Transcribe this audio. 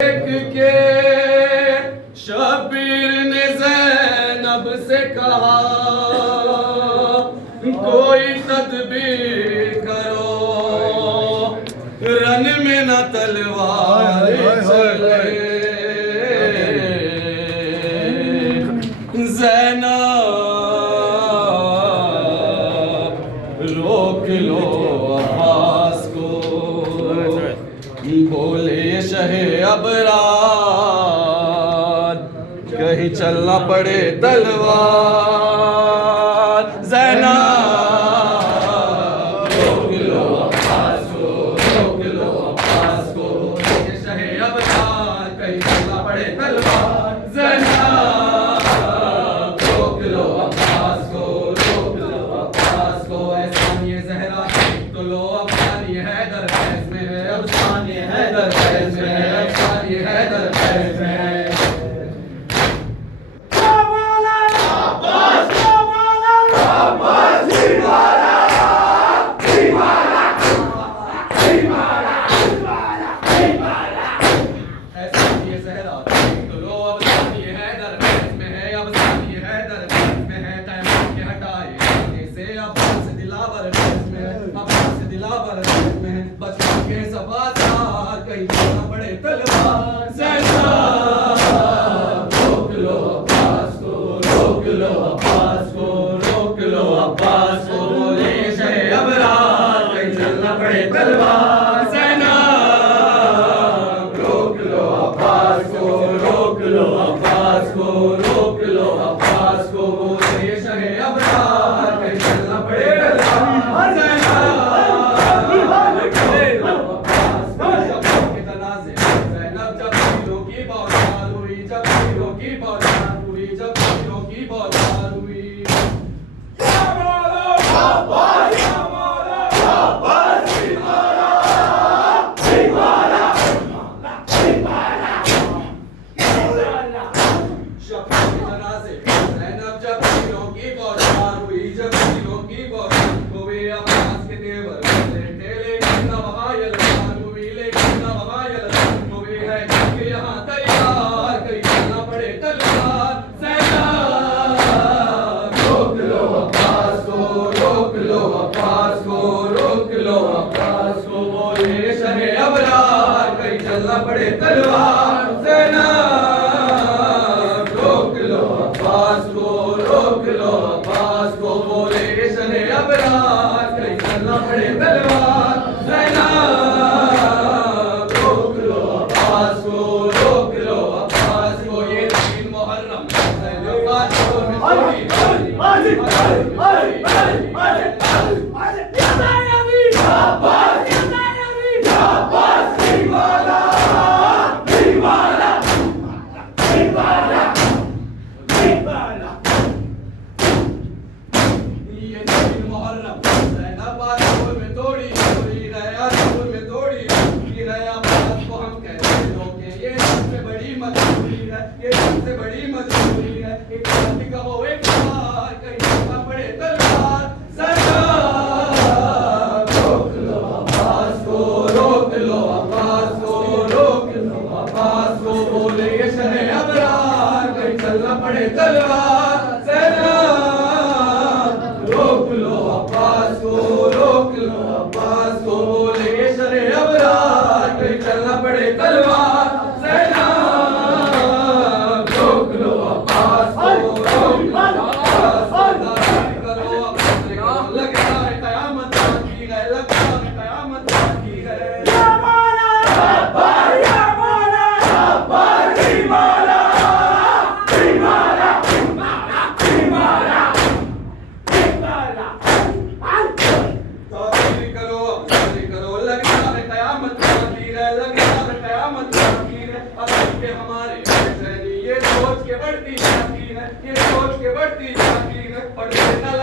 के शबीर ने ज़ैनब से कहा कोई तदबीर करो रन में न तलवार चले। ज़ैनब रोक लो अब्बास को, बोले शहे अबरार कहीं चलना पड़े तलवार। ज़ैनब रोक लो अब्बास को, रोक लो अब्बास को, बोले शहे अबरार कहीं चलना पड़े तलवार। ज़ैनब रोक लो अब्बास को, रोक लो अब्बास को, एहसान ये ज़हरा तो लो अब्बास ये हैदर फैज़ में है, अब्बास ये हैदर फैज़ में है, अब्बास ये हैदर फैज़ में है। पड़े तलवार। ज़ैनब रोक लो अब्बास को, रोक लो अब्बास को, बोले शहे अबरार कहीं चलना पड़े तलवार। ज़ैनब रोक लो अब्बास को, रोक लो अब्बास को, ये 3 मुहर्रम ये सबसे बड़ी मजबूरी है, एक बात कहो एक बार कहीं चलना पड़े तलवार। ज़ैनब रोक लो अब्बास को, रोक लो अब्बास को, रोक लो अब्बास को, बोले ये शहे अबरार कहीं चलना पड़े तलवार। ज़ैनब रोक लो अब्बास को, रोक लो अब्बास को, बोले ये शहे अबरार कहीं चलना पड़े तलवार। ये सोच के बढ़ती जाती है, पढ़ते न